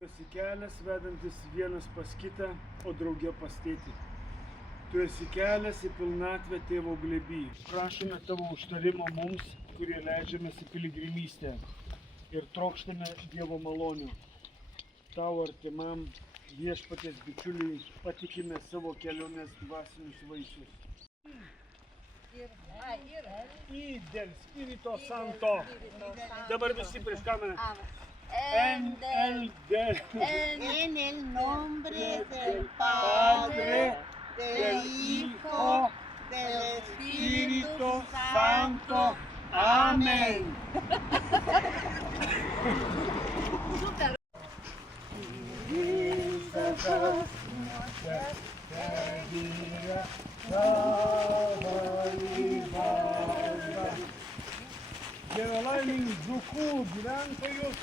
Tu esi kelias vedantis vienas pas kitą, o drauge pas tėtį. Tu esi kelias į pilnatvę tėvo glėby. Prašome tavo užtarimo mums, kurie leidžiamės į piligrimystę ir trokštame Dievo malonių. Tau artimam viešpaties bičiuliui patikime savo kelionės dvasinius vaisius. Y del Spirito Santo. Dabar visi prieš kamerą. En el nombre del Padre, del Hijo, del Espíritu Santo. Amén. Dievo laimink dzūkų gyventojus.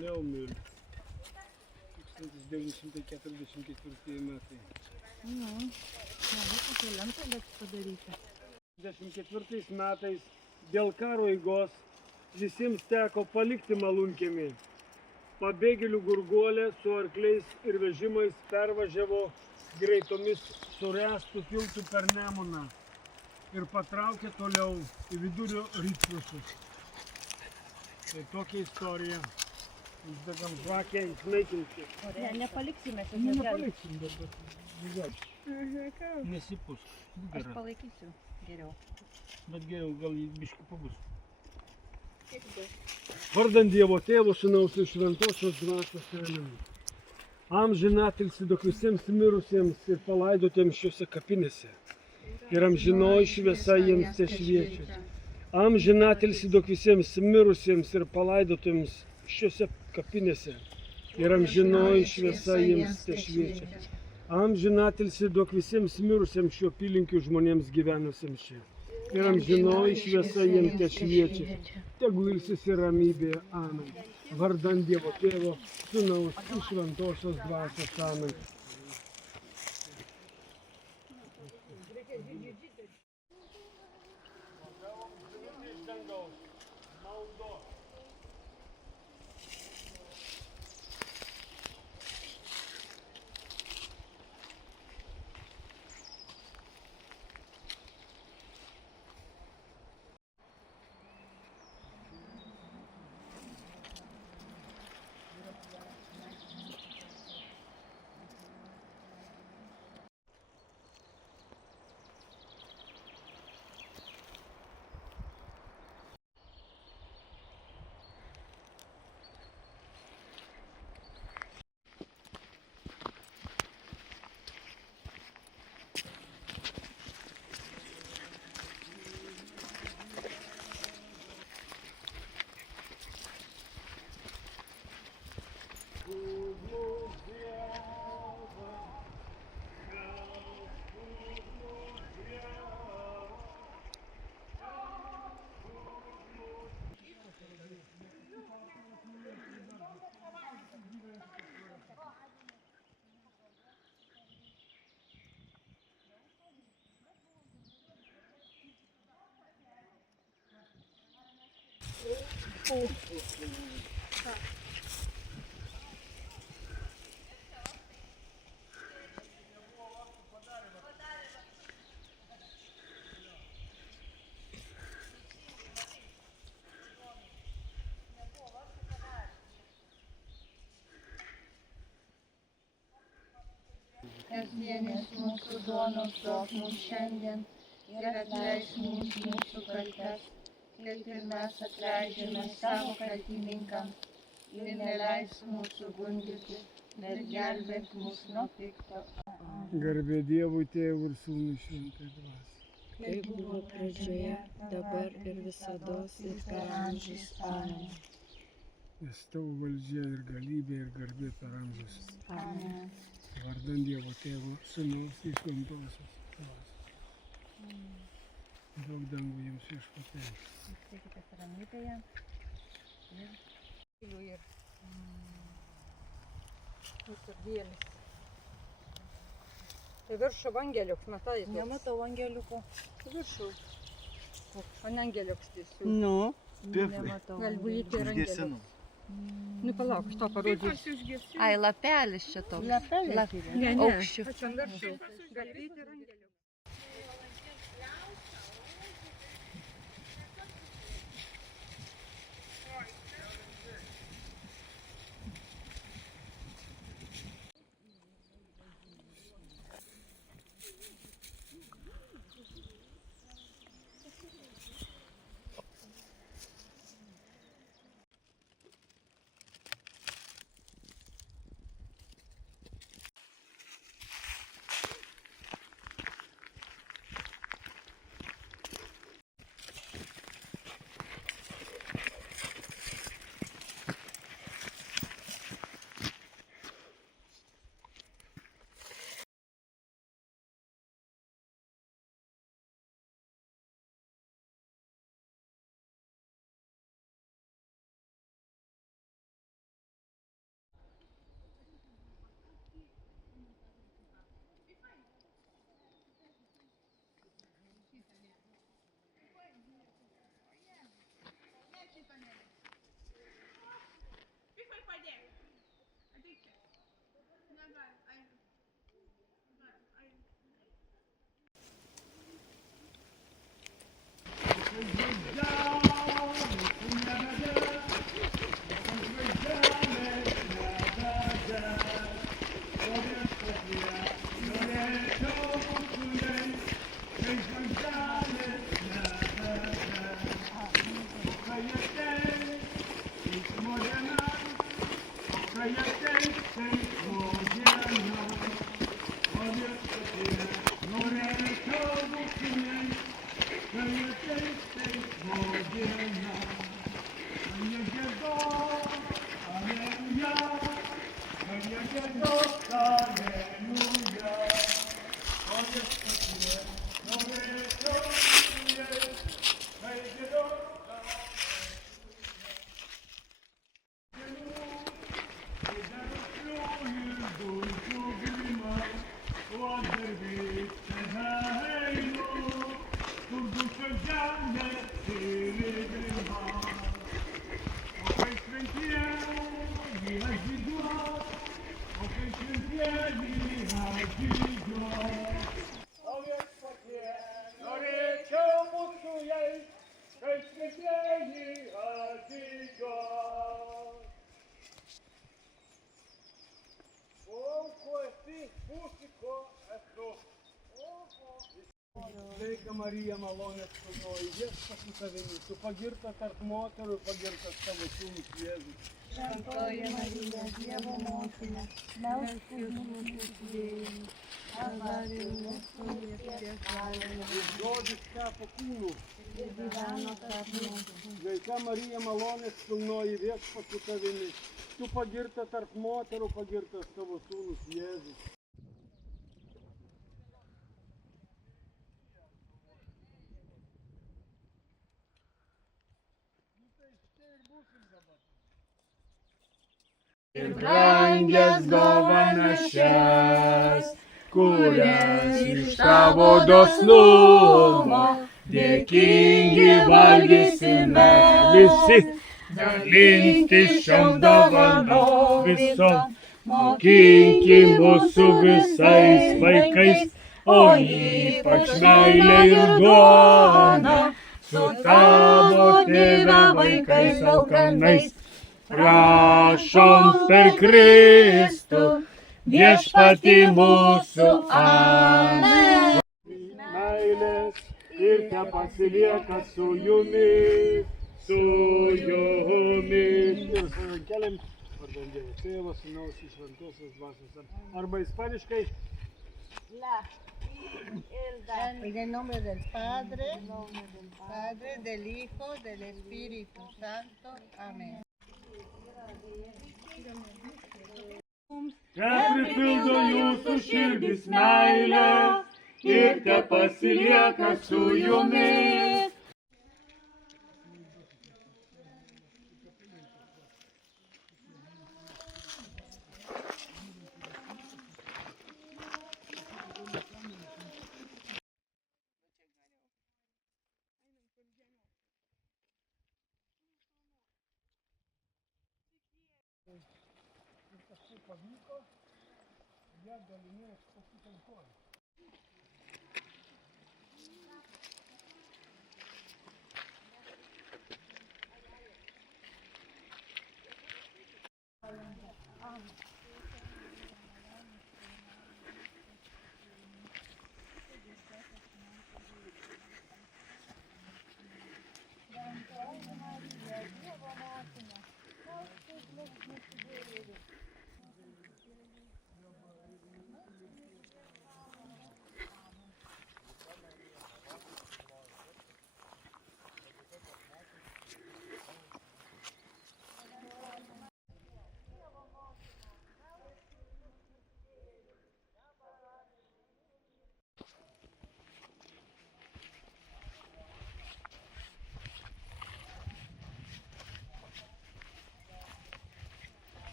Neumiru. 1944 metai. Kokia lenta bet padaryta. 1924 metais dėl karo eigos visiems teko palikti Malūnkiemį. Pabėgėlių gurguolė su arkliais ir vežimais pervažiavo greitomis suręstų tiltų per Nemuną ir patraukė toliau į vidurio rytprūsius. Tai tokia istorija. Uždegam žvakę, įsmeikinti. Nepaliksime čia. Nepaliksim, bet nesipusk. Aš palaikysiu geriau. Bet geriau gal jį biškį pabus. Vardant Dievo Tėvo, Sūnaus ir Šventosios Dvasios. Amen. Amžinatilsį duok visiems mirusiems ir palaidotiems šiuose kapinėse. Ir amžinoji šviesa jiems te šviečia. Amžinatilsį duok visiems mirusiems ir palaidotiems šiuose kapinėse. Ir amžinoji šviesa jiems te šviečia. Amžinatilsį duok visiems mirusiems šiuo apylinkių žmonėms gyvenusiems čia. Ir amžinoji šviesa jiems te šviečia. Tegu ilsisi ramybėje. Amen. Vardant Dievo Tėvo, Sūnaus ir Šventosios Dvasios. Amen. Kasdienės mūsų duonos duok mums šiandien ir atleisk mums mūsų kaltes, kaip ir mes atleidžiame savo kaltininkams. Ir neleisk mūsų gundyti, bet gelbėk mus nuo pikto. Garbė Dievui, Tėvui ir Sūnui Šventai Dvasiai. Kaip buvo pradžioje, dabar ir visados ir per amžius. Amen. Nes tavo valdžia ir galybė ir garbė per amžius. Amen. Vardan Dievo Tėvo, Sūnaus ir Šventosios Dvasios. Duok dangų jums viešpatie. Įsteikite ramybėje. Ir Sargėlis. Tai viršų evangeliuks, matai? nematau angeliuko. Viršų. O ne angeliuks tiesiog. Nu, Nematau. Galbūt ir angeliuks. Nu, palauk, aš tau parodysiu. Ai, lapelis čia toks. Lapelis? Ne, Aukščiu. Aš ant viršų. Galbūt ir angeliuks. Sveika Marija, malonės pilnoji, Viešpats su tavimi, tu pagirta tarp moterų, pagirtas tavo sūnus Jėzus. Šventoji Marija, Dievo motina, melsk už mus nusidėjėlius, dabar ir mūsų mirties valandoje. Žodis tapo kūnu. Ir gyveno tarp mūsų. Sveika Marija, malonės pilnoji, Viešpats su tavimi, tu pagirta tarp moterų, pagirtas tavo sūnus Jėzus. Ir brangias dovanas šias, kurias iš tavo dosnumo dėkingi valgysime Visi dalintis šiom dovanom visom. mokinkim mūsų visais vaikais, o ypač meilę ir duoną, su tavo tėve vaikais alkanais. Prašom per Kristų, viešpatį mūsų, amen. meilės ir te pasilieka su jumis, su jumis. Ir su rankelėm, vardan Dievo Tėvo, Sūnaus ir Šventosios Dvasios. Arba ispaniškai. En el nombre del Padre, del Hijo, del Espíritu Santo. Amén. Te pripildo jūsų širdis meilę ir te pasilieka su jumis.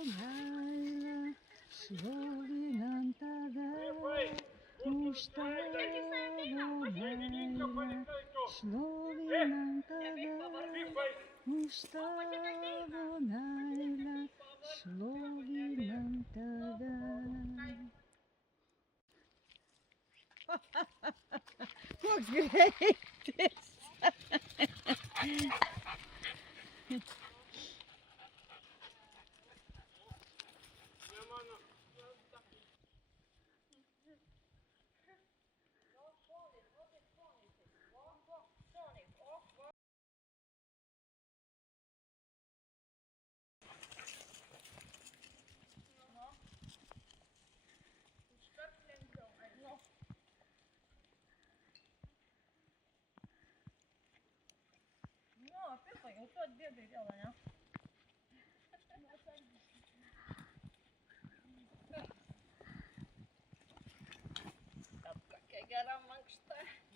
Meilę, šlovinant tave, už tavo meilę, šlovinant tave, už tavo meilę, šlovinant tave. Koks greitis.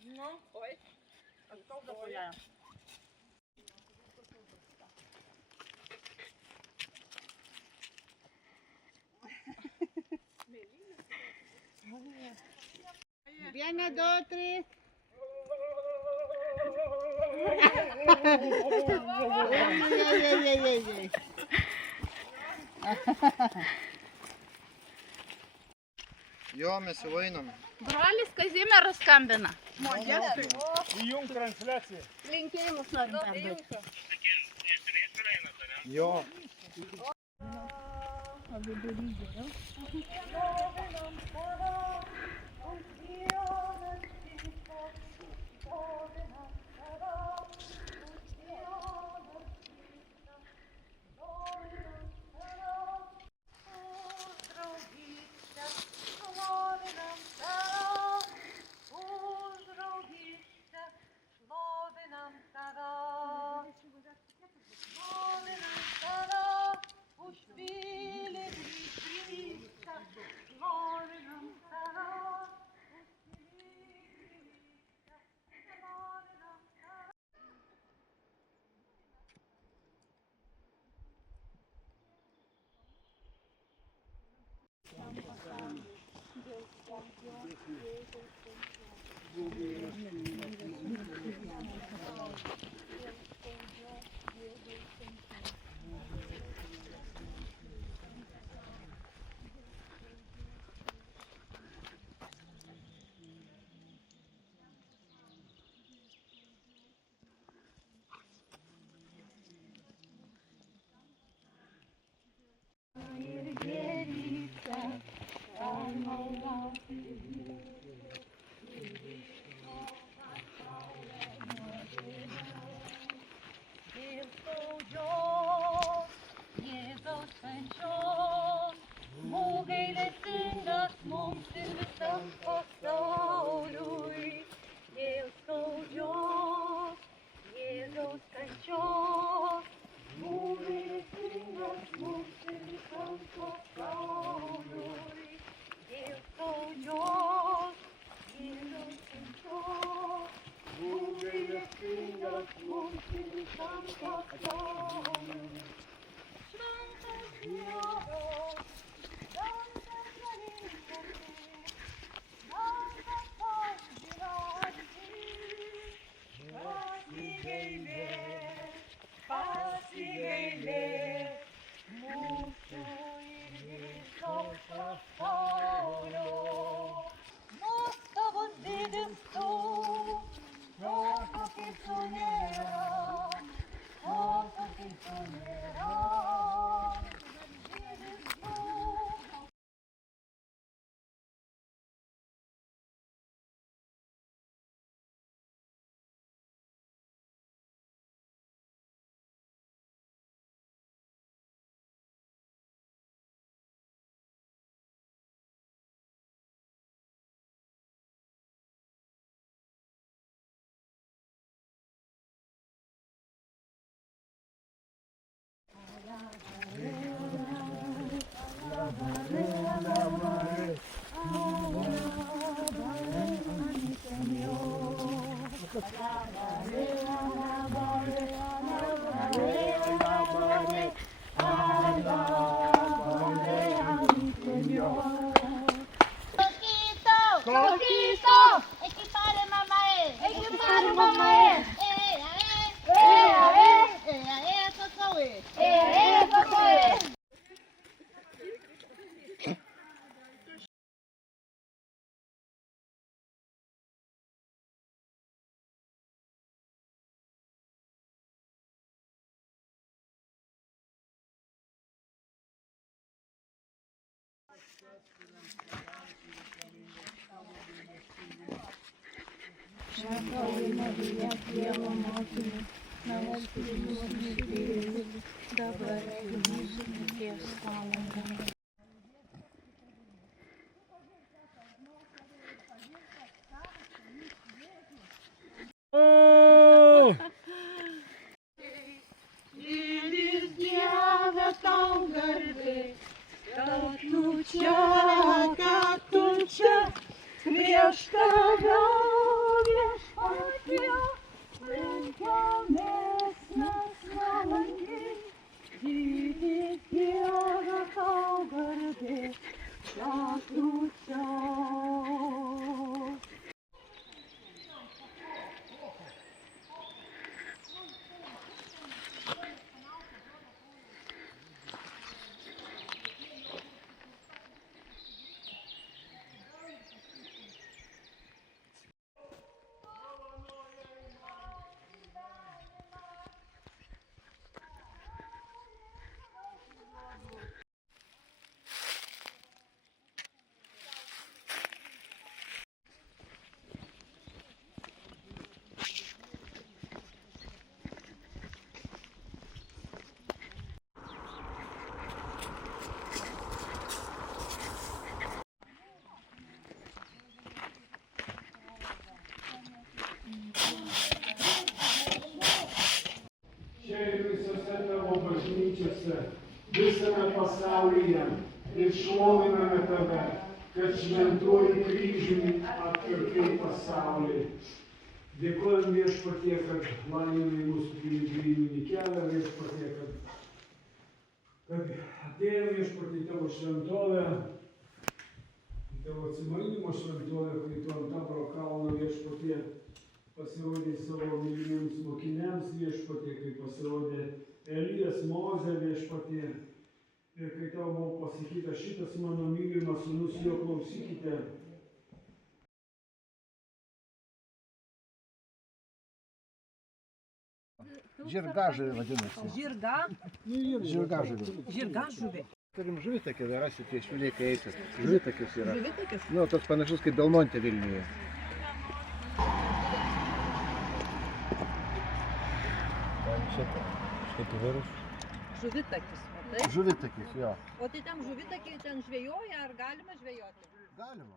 Nu, oi. Atskauda kojelę. Viene, 2, 3. Jo, mes jau einame. Brolis Kazimieras skambina. Įjung transliaciją. Linkėjimus norim perduoti. Jo. Equipare mamae. Equipare mamae. O! Prieš tave Dieve, la crucea. Čia ir visose tavo bažnyčiose, visame pasaulyje ir šloviname tave, kad šventuoju kryžiumi atpirkai pasaulį. Dėkojam Viešpatie, kad laimina mūsų piligriminį kelią, Viešpatie, kad atėjo Viešpatie į tavo šventovę, į tavo atsimainimo šventovę, kai tu ant Taboro kalno Viešpatie pasirodė savo mylimiems mokiniams Viešpatie, kai pasirodė Elijas, Mozė Viešpatie. Ir kai tau buvo pasakyta, šitas mano mylimas sūnus, jo klausykite. Žirgažuvė vadinasi. Žirga? Žirgažuvė. Žirgažuvė. Turim žuvitakį, dar rasite šviliai, kai eisit. Žuvitakis yra. Žuvitakis? Nu, toks panašus kaip Belmonte Vilniuje. Štai įvairūs. Žuvitakis, o tai? Žuvitakis, jo. O tai tam žuvitakiai ten žvejoja, ar galima žvejoti? Galima.